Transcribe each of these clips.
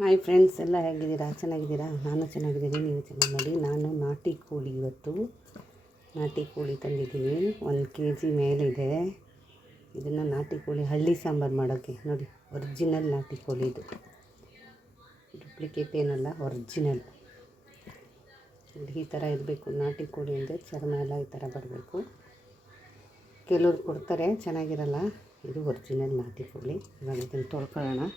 Hi friends, ಎಲ್ಲ ಹೇಗಿದ್ದೀರಾ? ಚೆನ್ನಾಗಿದ್ದೀರಾ? ನಾನು ಚೆನ್ನಾಗಿದ್ದೀನಿ, ನೀವು ಚೆನ್ನಾಗಿ ಮಾಡಿ. ನಾನು ನಾಟಿ ಕೋಳಿ, ಇವತ್ತು ನಾಟಿ ಕೋಳಿ ತಂದಿದ್ದೀನಿ. 1 kg ಮೇಲಿದೆ. ಇದನ್ನು ನಾಟಿ ಕೋಳಿ ಹಳ್ಳಿ ಸಾಂಬಾರು ಮಾಡೋಕ್ಕೆ ನೋಡಿ. ಒರಿಜಿನಲ್ ನಾಟಿ ಕೋಳಿ ಇದು, ಡೂಪ್ಲಿಕೇಟ್ ಏನಲ್ಲ, ಒರಿಜಿನಲ್. ಈ ಥರ ಇರಬೇಕು ನಾಟಿ ಕೋಳಿ ಅಂದರೆ. ಚರ್ಮ ಎಲ್ಲ ಈ ಥರ ಬರಬೇಕು. ಕೆಲವ್ರು ಕೊಡ್ತಾರೆ, ಚೆನ್ನಾಗಿರಲ್ಲ. ಇದು ಒರಿಜಿನಲ್ ನಾಟಿ ಕೋಳಿ. ಇವಾಗ ಇದನ್ನು ತೊಳ್ಕೊಳ್ಳೋಣ.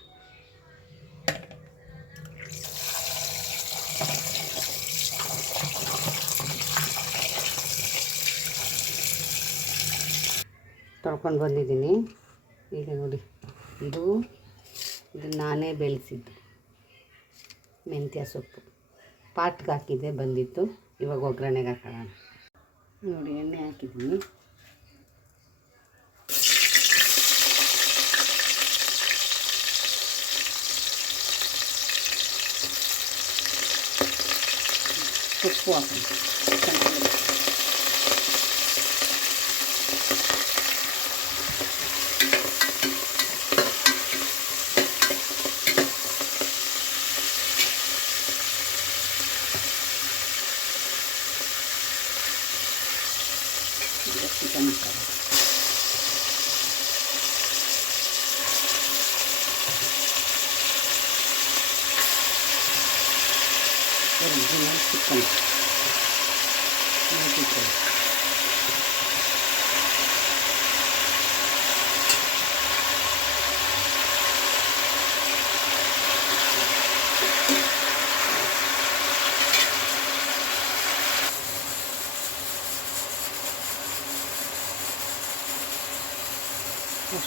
ತೊಳ್ಕೊಂಡು ಬಂದಿದ್ದೀನಿ. ಈಗ ನೋಡಿ, ಇದು ನಾನೇ ಬೆಳೆಸಿದ್ದು ಮೆಂತ್ಯ ಸೊಪ್ಪು. ಪಾಟ್ಗೆ ಹಾಕಿದ್ದೆ, ಬಂದಿತ್ತು. ಇವಾಗ ಒಗ್ಗರಣೆಗೆ ಹಾಕೋಣ. ನೋಡಿ, ಎಣ್ಣೆ ಹಾಕಿದ್ದೀನಿ. ಸೊಪ್ಪು ಹಾಕೋಣ. ಚಿಕನ್ ಮಸಾಲ, ಒರಿಜಿನಲ್ ಚಿಕನ್ ಅರಿಶಿನ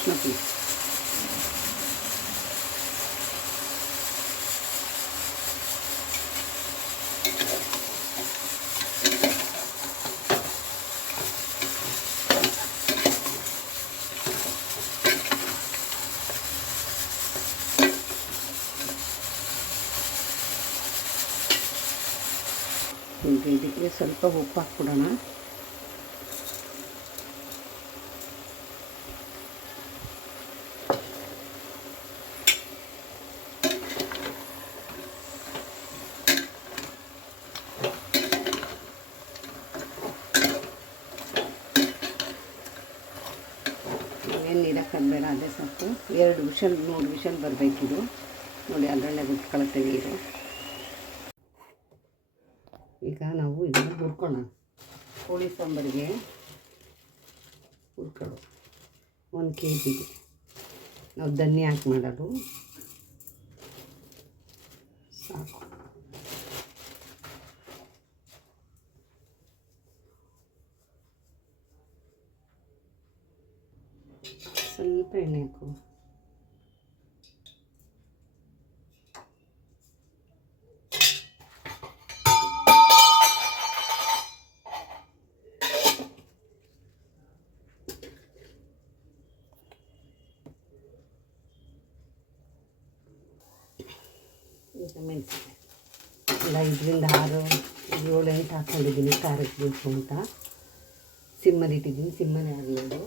ಪುಡಿ, ಇದಕ್ಕೆ ಸ್ವಲ್ಪ ಉಪ್ಪು ಹಾಕ್ಬಿಡೋಣ. ಏನು ನೀರು ಹಾಕೋದು ಬೇಡ, ಅದೇ ಸಾಕು. 2 ವಿಷಲ್ 3 ವಿಷಲ್ ಬರಬೇಕಿದು. ನೋಡಿ, ಅದರಲ್ಲೇ ಬಿಟ್ಕೊಳತ್ತೆ ನೀರು. ಈಗ ನಾವು ಇದನ್ನು ಹುರ್ಕೊಳ್ಳೋಣ. ಕೋಳಿ ಸಾಂಬಾರಿಗೆ ಹುರ್ಕೊಳ್ಳೋ 1 kgಗೆ ನಾವು ಧನ್ಯ ಹಾಕಿ ಮಾಡೋದು ಸಾಕು. ಸ್ವಲ್ಪ ಎಣ್ಣೆ ಹಾಕು. ಮೆಣಸಿನಕಾಯಿ ಎಲ್ಲ 5ರಿಂದ 6, 7, 8 ಹಾಕ್ಕೊಂಡಿದ್ದೀನಿ ಖಾರಕ್ಕೆ ಬೇಕು ಅಂತ. ಸಿಮ್ಮಲ್ಲಿ ಇಟ್ಟಿದ್ದೀನಿ, ಸಿಮ್ಮಲ್ಲಿ ಆಗಲಿದ್ದು.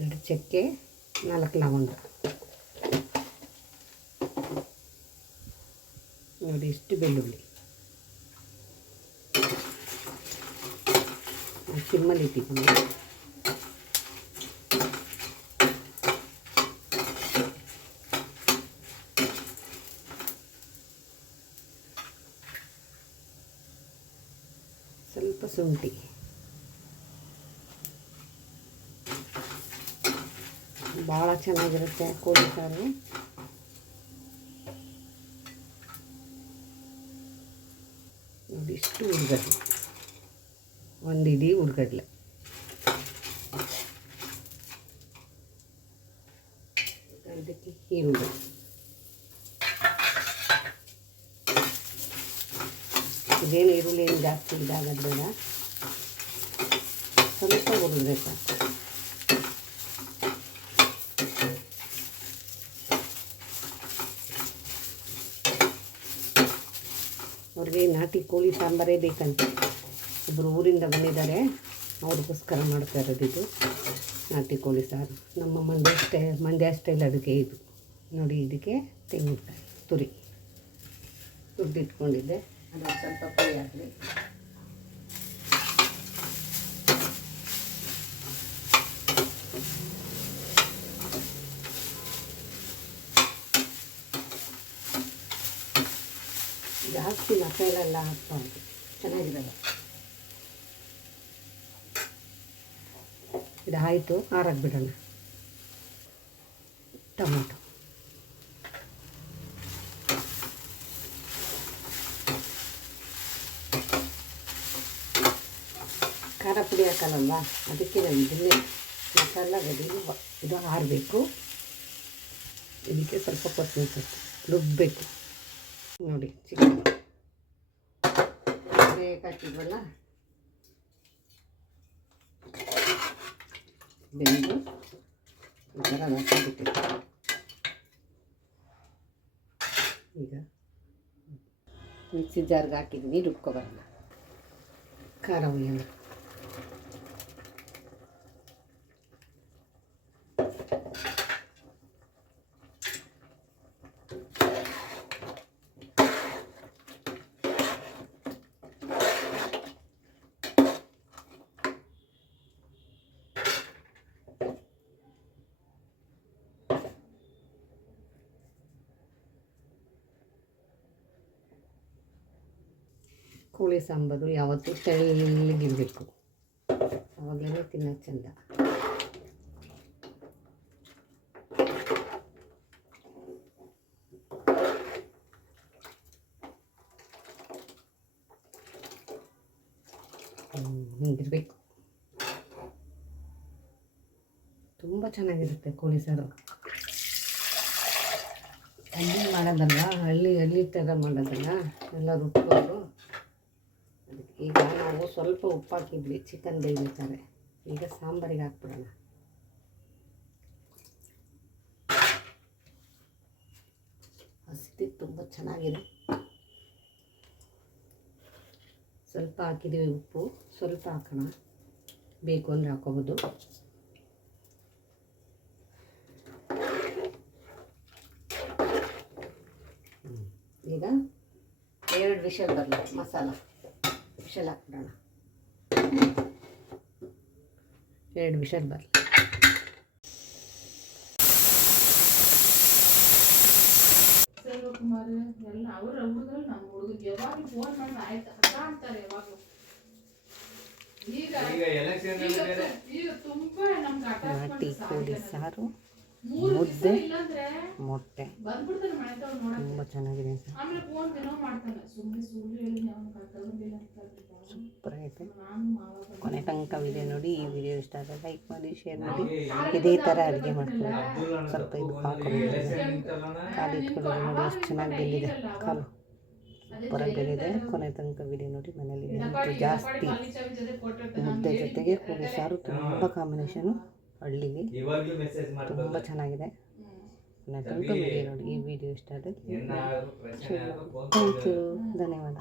ಎರಡು ಚಕ್ಕೆ, 4 ಲವಂಗ. ನೋಡಿ, ಇಷ್ಟು ಬೆಳ್ಳುಳ್ಳಿ ಸಿಮ್ಮಲ್ಲಿ ಇಟ್ಟಿದ್ದೀನಿ. ಸ್ವಲ್ಪ ಶುಂಠಿ, ಭಾಳ ಚೆನ್ನಾಗಿರುತ್ತೆ ಕೋಳಿ ಸಾರು. ನೋಡಿ, ಇಷ್ಟು ಹುರ್ಗಡ್ಲೆ, 1 ಇಡೀ ಹುರ್ಗಡ್ಲೆ. ಇದಕ್ಕೆ ಈರುಳ್ಳಿ, ಇದೇನು ಈರುಳ್ಳಿ ಏನು ಜಾಸ್ತಿ ಇದಾಗೋದು ಬೇಡ, ಸ್ವಲ್ಪ ಹುರಿದ್ರೆ ಸಾಕು. ಅವ್ರಿಗೆ ನಾಟಿ ಕೋಳಿ ಸಾಂಬಾರೇ ಬೇಕಂತ. ಒಬ್ಬರು ಊರಿಂದ ಬಂದಿದ್ದಾರೆ, ಅವ್ರಿಗೋಸ್ಕರ ಮಾಡ್ತಾ ಇರೋದು ಇದು ನಾಟಿ ಕೋಳಿ ಸಾರು. ನಮ್ಮ ಮಂಡ್ಯ ಸ್ಟೈಲ್ ಅಡುಗೆ ಇದು ನೋಡಿ. ಇದಕ್ಕೆ ತೆಂಗಿನಕಾಯಿ ತುರಿದಿಟ್ಕೊಂಡಿದ್ದೆ, ಅದೊಂದು ಸ್ವಲ್ಪ ಫ್ರೈ ಆಗಲಿ. ಜಾಸ್ತಿ ಮಸಾಲೆ ಎಲ್ಲ ಹಾಕ್ಬಾರ್ದು, ಚೆನ್ನಾಗಿರಲ್ಲ. ಇದು ಆಯಿತು, ಆರಕ್ಕೆ ಬಿಡೋಣ. ಟೊಮೊಟೊ, ಖಾರ ಪುಡಿ ಹಾಕಲ್ಲಲ್ವ, ಅದಕ್ಕೆ ನಾವು ಇದನ್ನೇ ಮಸಾಲ ರೆಡಿ. ಇದು ಆರಬೇಕು. ಇದಕ್ಕೆ ಸ್ವಲ್ಪ ಕೊತ್ತಂಬರಿ ಸೊಪ್ಪು ರುಬ್ಬಬೇಕು. ನೋಡಿ ಚಿಕನ್ ಹಾಕಿದ್ವಲ್ಲ, ಬೆಂದು ಈ ಥರ ಹಾಕಿಬಿಟ್ಟಿತ್ತು. ಈಗ ಮಿಕ್ಸಿ ಜಾರ್ಗೆ ಹಾಕಿದ್ವಿ, ರುಬ್ಕೊಬರೋಣ. ಖಾರ ಹುಯ್ಯೋಣ. ಕೋಳಿ ಸಾಂಬಾರು ಯಾವತ್ತೂ ತೆಳ್ಳಗಿರಬೇಕು, ಆವಾಗಲೇ ತಿನ್ನೋದು ಚೆಂದ. ಹಿಂಗಿರಬೇಕು, ತುಂಬ ಚೆನ್ನಾಗಿರುತ್ತೆ ಕೋಳಿ ಸಾರು. ಮಾಡೋದಲ್ಲ, ಹಳ್ಳಿ ಥರ ಮಾಡೋದಲ್ಲ, ಎಲ್ಲ ರುಬ್ಕೊಂಡು. ಈಗ ನಾವು ಸ್ವಲ್ಪ ಉಪ್ಪು ಹಾಕಿದ್ವಿ ಚಿಕನ್ ಬೇಯ್ಬೇಕಾದ್ರೆ. ಈಗ ಸಾಂಬಾರಿಗೆ ಹಾಕ್ಬಿಡೋಣ. ಹಸಿದು ತುಂಬ ಚೆನ್ನಾಗಿದೆ. ಸ್ವಲ್ಪ ಹಾಕಿದ್ದೀವಿ ಉಪ್ಪು, ಸ್ವಲ್ಪ ಹಾಕೋಣ, ಬೇಕು ಅಂದರೆ ಹಾಕೋಬೋದು. ಈಗ 2 ವಿಷಲ್ ಬರಲಿ, ಮಸಾಲ ವಿಷಲ್ ಹಾಕ್ಬಿಡೋಣ. 2 ವಿಷಲ್ ಬರಲಿ. ಕುಮಾರ್ ಎಲ್ಲ ಅವ್ರ ಹುಡುಗರು ನಮ್ಮ ಹುಡುಗರಿಗೆ ಯಾವಾಗ ಫೋನ್ ಮಾಡಿ ಆಯ್ತು ಅಂತಾರೆ. ಯಾವಾಗಲೂ ಈಗ ತುಂಬಾ ನಮ್ಗೆ ನಾಟಿ ಕೋಳಿ ಸಾರು, ಮುದ್ದೆ, ಮೊಟ್ಟೆ ತುಂಬ ಚೆನ್ನಾಗಿದೆ. ಸೂಪರ್ ಐತೆ. ಕೊನೆ ತನಕ ವಿಡಿಯೋ ನೋಡಿ. ಈ ವಿಡಿಯೋ ಇಷ್ಟ ಆದರೆ ಲೈಕ್ ಮಾಡಿ, ಶೇರ್ ಮಾಡಿ. ಇದೇ ಥರ ಅಡುಗೆ ಮಾಡ್ತೀನಿ. ಸ್ವಲ್ಪ ಇದು ಹಾಕೊಂಡಿದ್ದೀನಿ, ಕಾಲು ಇಟ್ಕೊಳ್ಳೋದು ನೋಡಿ ಎಷ್ಟು ಚೆನ್ನಾಗಿ ಬೆಂದಿದೆ. ಕಾಲು ಸೂಪರಾಗಿ ಬೆಂದಿದೆ. ಕೊನೆ ತನಕ ವಿಡಿಯೋ ನೋಡಿ. ಮನೇಲಿ ಜಾಸ್ತಿ ಮುದ್ದೆ ಜೊತೆಗೆ ಕೋಳಿ ಸಾರು ತುಂಬ ಕಾಂಬಿನೇಷನು. ಹಳ್ಳಿಲಿ ತುಂಬ ಚೆನ್ನಾಗಿದೆ. ತನಕ ವಿಡಿಯೋ ನೋಡಿ. ಈ ವಿಡಿಯೋ ಇಷ್ಟ ಆದರೆ ಥ್ಯಾಂಕ್ ಯು, ಧನ್ಯವಾದ.